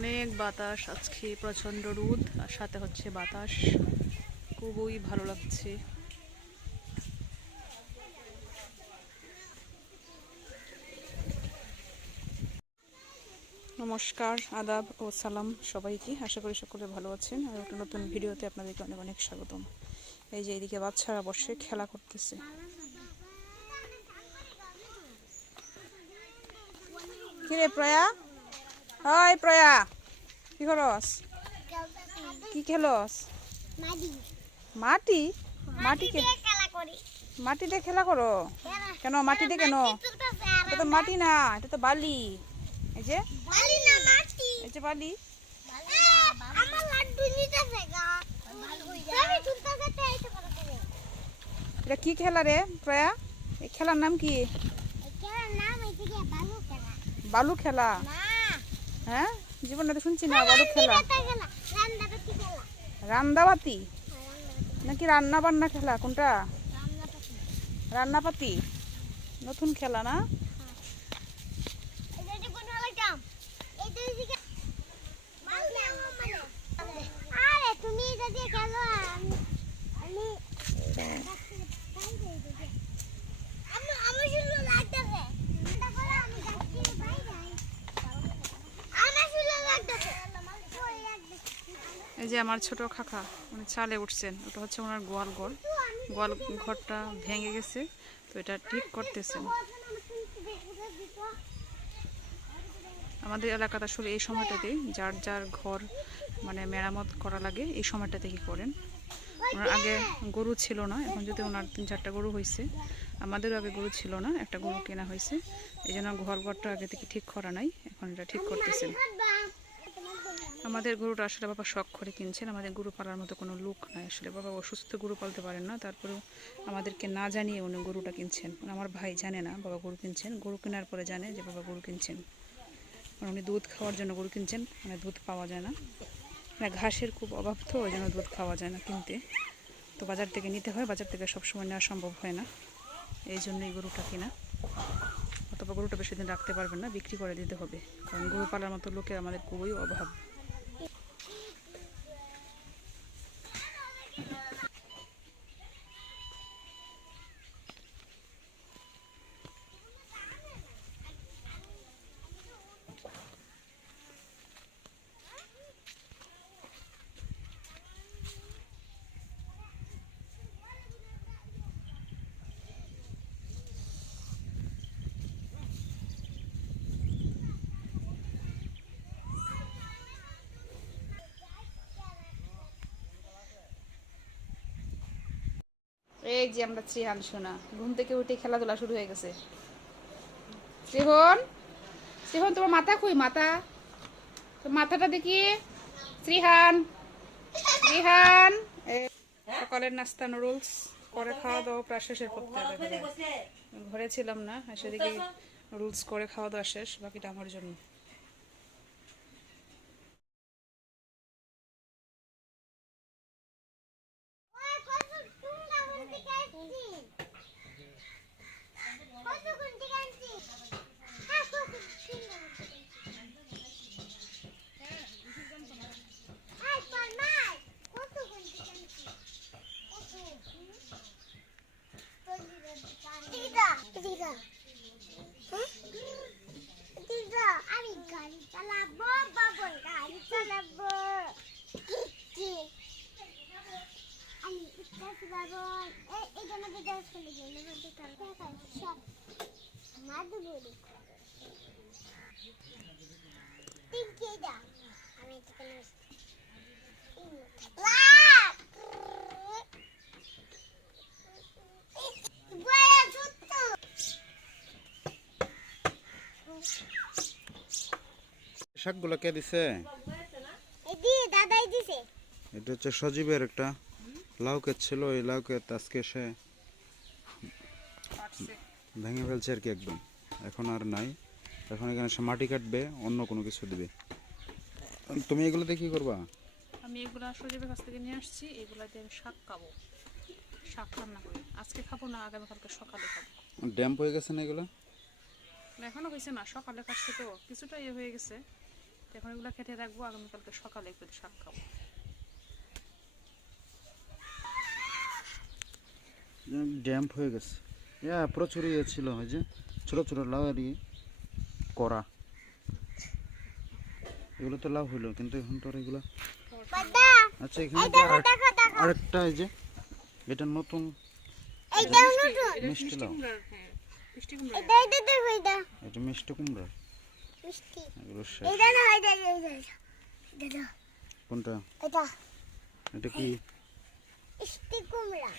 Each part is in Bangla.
অনেক বাতাস, আজকে প্রচণ্ড রোদ আর সাথে হচ্ছে বাতাস, খুবই ভালো লাগছে। নমস্কার, আদাব ও সালাম সবাইকে। আশা করি সকলে ভালো আছেন। আর একটা নতুন ভিডিওতে আপনাদেরকে অনেক অনেক স্বাগতম। এই যে এদিকে বাচ্চারা বসে খেলা করতেছে। কিরে প্রয়া, হাই প্রয়া, কি করস? কি খেলস? মাটি? মাটিতে মাটিতে খেলা করো কেন? মাটিতে কেন? এটা তো মাটি না, এটা তো বালি। এই যে এই যে বালি। এটা কি খেলা রে প্রয়া? এই খেলার নাম কি? বালু খেলা? হ্যাঁ, জীবনে তো শুনছি না বালু খেলা। রান্দাবাতি নাকি রান্না বান্না খেলা? কোনটা? রান্নাপাতি, নতুন খেলা না? এই যে আমার ছোট কাকা উনি চালে উঠছেন, ওটা হচ্ছে ওনার গোয়াল ঘর। গোয়াল ঘরটা ভেঙে গেছে, তো এটা ঠিক করতেছেন। আমাদের এলাকাতে আসলে এই সময়টাতেই যার যার ঘর মানে মেরামত করা লাগে, এই সময়টাতে কি করেন। ওনার আগে গরু ছিল না, এখন যদি ওনার 3-4টা গরু হয়েছে। আমাদেরও আগে গরু ছিল না, একটা গরু কেনা হয়েছে, এই জন্য ঘরটা আগে থেকে ঠিক করা নাই, এখন এটা ঠিক করতেছেন। আমাদের গরুটা আসলে বাবা শখ করে কিনছেন। আমাদের গরু পালার মতো কোনো লোক নাই, আসলে বাবা অসুস্থ, গরু পালতে পারেন না, তারপরেও আমাদেরকে না জানিয়ে উনি গরুটা কিনছেন। আমার ভাই জানে না বাবা গরু কিনছেন, গরু কেনার পরে জানে যে বাবা গরু কিনছেন। উনি দুধ খাওয়ার জন্য গরু কিনছেন, মানে দুধ পাওয়া যায় না, মানে ঘাসের খুব অভাব, তো ওই জন্য দুধ খাওয়া যায় না কিনতে, তো বাজার থেকে নিতে হয়, বাজার থেকে সবসময় নেওয়া সম্ভব হয় না, এই জন্যই গরুটা কিনা। অথবা গরুটা বেশি দিন রাখতে পারবেন না, বিক্রি করে দিতে হবে, কারণ গরু পালার মতো লোকের আমাদের খুবই অভাব। এই যে আমরা ত্রিহান শোনা ঘুম থেকে উঠে খেলাধুলা শুরু হয়ে গেছে। ত্রিহন, ত্রিহন তোমার মাথা কই? মাথা, তোর মাথাটা দেখি। ত্রিহান, ত্রিহান। সকালের নাস্তা নুডলস করে খাওয়া দাওয়া প্রায় শেষের করতে হবে। ঘরে ছিলাম না, সেদিকে নুডলস করে খাওয়া দাওয়া শেষ, বাকিটা আমার জন্য। আমি গাড়ি চালাবো, বাবুর গাড়ি চালাবো। আমি উঠতে পারবো। এটা আমাদের দেশ চলে গেল, মাদুরি তিনটা আমি শাকগুলো কে দিছে? দাদাই দিছে। এটা হচ্ছে সজীবের একটা লাউ ক্ষেত ছিল, এই লাউ ক্ষেত আজকে সে ভেঙে ফেলছে আর কি একদম, এখন আর নাই। এখন এখানে সে মাটি কাটবে, অন্য কোনো কিছু দিবে। তুমি এগুলোতে কি করবা? আমি এগুলা সজীবের কাছ থেকে নিয়ে আসছি, এগুলা দিয়ে আমি শাক খাবো, শাক রান্না করি। আজকে খাবো না, আগামীকালকে সকালে খাবো। ড্যাম্প হয়ে গেছে না এগুলো? এখনো হয়েছে না, সকালে খাচ্ছি তো কিছুটা ইয়ে হয়ে গেছে, তো এখন এগুলো খেতে রাখবো, আগামীকালকে সকালে একটু শাক খাবো। ড্যাম্প হয়ে গেছে। প্রচুর ইয়ে ছিল, ওই যে ছোটো ছোটো লাউ আর ইয়ে করা, এগুলো তো লাউ হইলো, কিন্তু এখন তো আর এগুলো। বাবা আচ্ছা এখানে যে দেখো দেখো দেখো আরেকটা, এই যে এটা নতুন এইটা নতুন মিষ্টি লাউ, হ্যাঁ মিষ্টি কুমড়া। এটা এটা দেখো এটা এটা মিষ্টি কুমড়া, মিষ্টি এগুলো শেষ। এটা না এটা এটা এটা কোনটা? এটা এটা কি মিষ্টি কুমড়া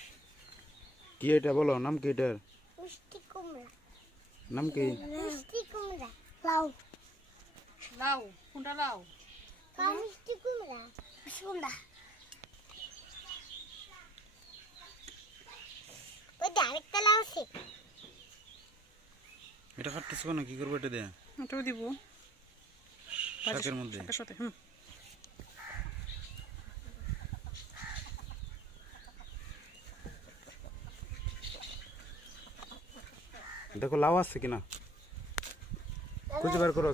কি এটা বলো, নাম কি এটার? মিষ্টি কুমড়া নাম কি? মিষ্টি কুমড়া লাউ লাউ কোনটা লাউ? কার মিষ্টি কুমড়া মিষ্টি কুমড়া ওই আরেকটা লাউ আছে এটা কাটতেছ না, কি করবো এটা দিয়ে? ওটাও দিব শাকের মধ্যে। শাকের সাথে। হুম দেখো লাউ আছে কিনা, খুঁজে বার করো,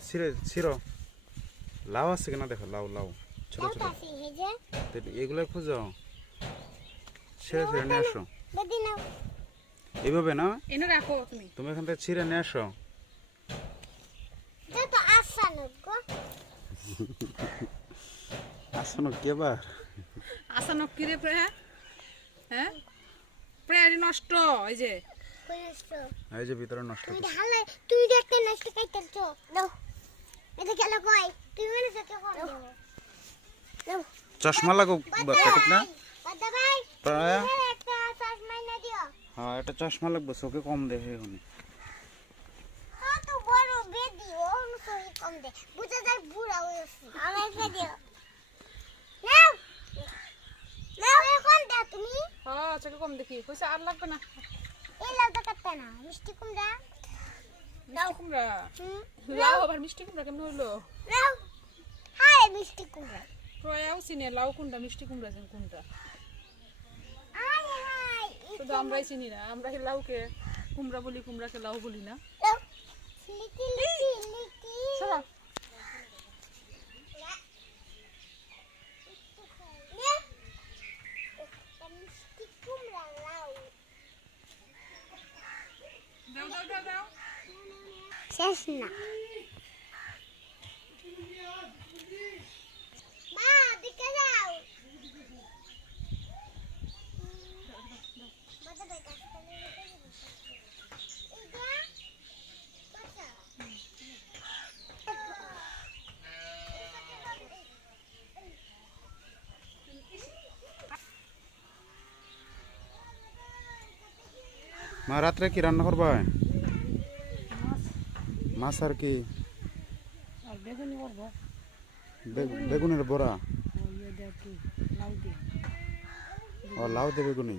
ছিঁড়ো লাউ আছে কিনা দেখো, লাউ লাউ ছোট ছোট, লাউটা আছে এই যে তো এগুলো খুঁজো, ছিঁড়ে ছিঁড়ে নিয়ে আসো। দাদি নাও এইভাবে না, এনে রাখো তুমি। তুমি এখান থেকে ছিঁড়ে নিয়ে আসো। এটা তো আসানো গো আসো কেবার আসানো কিরে প্রায়, হ্যাঁ প্রায় নষ্ট। এই যে কইছো এই যে ভিতরে নষ্ট তুমি করছে। হালে তুমি দেখতে নষ্ট কাইতেছো দাও এটা গেল কই তুমি মনে সকে করো দাও চশমা লাগো কাটিক না দাদা ভাই প্রায়। তুমি একটা চশমা না দিও হ্যাঁ এটা চশমা লাগবে, চোখে কম দেখে এখন। তো বড় বেদি ও অনুসরি কম দে বুঝা যায় বুড়া হয়েছে আমাকে দিও নাও নাও এখন দাও তুমি হ্যাঁ চোখে কম দেখি কইছে, আর লাগবে না। এই লাউটা কাটতে না মিষ্টি কুমড়া মিষ্টি কুমড়া হুম লাউ আবার মিষ্টি কুমড়া কেমন হইলো? নাও হাই মিষ্টি কুমড়া প্রয়াও চিনে লাউ কোনটা মিষ্টি কুমড়া কোনটা, আয় হাই শুধু আমরাই চিনি না। আমরা এই লাউকে কুমড়া বলি, কুমড়াকে লাউ বলি না। নাও লিকি লিকি লিকি চলো মিষ্টি কুমড়া লাউ দাও দাও দাও দাও। শেষ না মা দিকে যাও বাবা ভাই কাজটা নিয়ে মা রাত্রে কি রান্না করবা? মাছ আর কি? আর বেগুনি করবো, বেগুনের বড়া, ইয়ে দেয় কি লাউ দিয়ে। ও লাউ দিয়ে বেগুনি।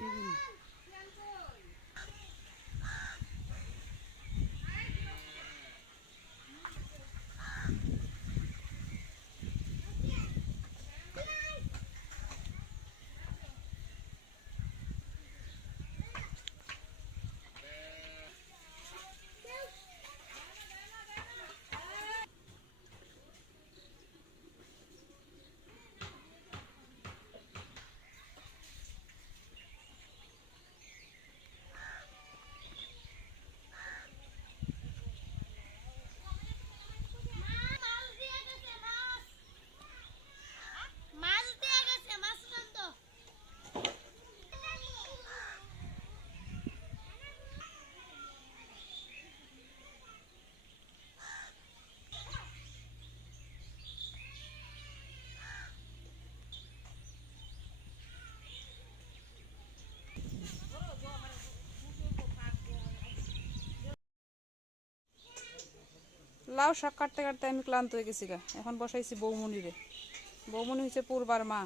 লাউ শাক কাটতে কাটতে আমি ক্লান্ত হয়ে গেছি গা। এখন বসাইছি বৌমনিরে। বৌমনি হচ্ছে পূর্বার মা।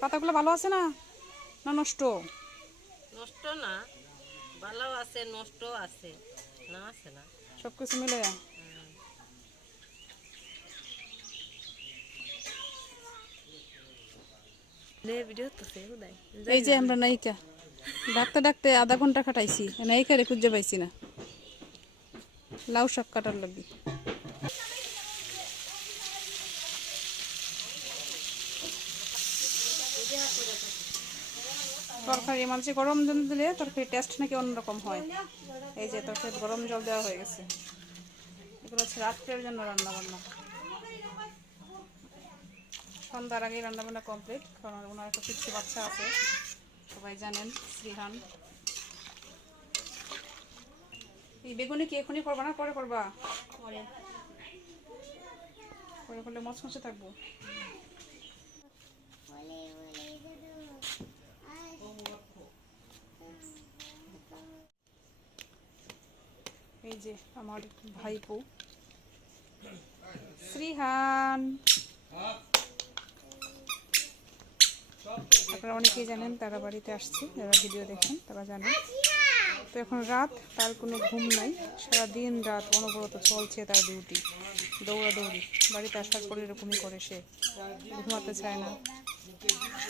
পাতাগুলো ভালো আছে না, না নষ্ট? নষ্ট না, ভালো আছে, নষ্ট আছে, না আছে না। সব কিছু মিলে ভিডিও তো সে উদয় এই যে আমরা নায়িকা ডাকতে ডাকতে আধা ঘন্টা কাটাইছি নায়িকারে খুঁজে পাইছি না লাউ শাক কাটার লাগি তরকারি মাঝে গরম জল দিলে তরকারি টেস্ট নাকি অন্যরকম হয়। এই যে তরকারি গরম জল দেওয়া হয়ে গেছে। এগুলো হচ্ছে রাত্রের জন্য রান্না বান্না। সন্ধ্যার আগে রান্না বান্না কমপ্লিট, কারণ ওনার একটা পিচ্ছি বাচ্চা আছে, সবাই জানেন, শ্রীহান। এই বেগুনি কি এখনই করবা না পরে করবা? পরে করলে মচমচে থাকবো। এই যে আমার ভাইপো শ্রীহান, আপনারা অনেকেই জানেন, তারা বাড়িতে আসছে, যারা ভিডিও দেখেন তারা জানেন। তো এখন রাত, তার কোনো ঘুম নাই, সারাদিন রাত অনবরত চলছে তার ডিউটি, দৌড়াদৌড়ি। বাড়িতে আসার পরে এরকমই করে, সে ঘুমাতে চায় না।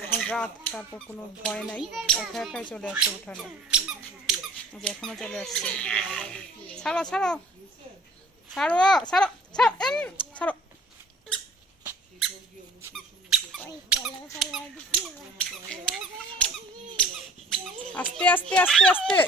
এখন রাত, তারপর কোনো ভয় নাই, একা একাই চলে আসছে উঠানে, যে এখনো চলে আসছে। ছাড়ো ছাড়ো ছাড়ো ছাড়ো ছাড়ো ছাড়ো, আস্তে আস্তে আস্তে আস্তে।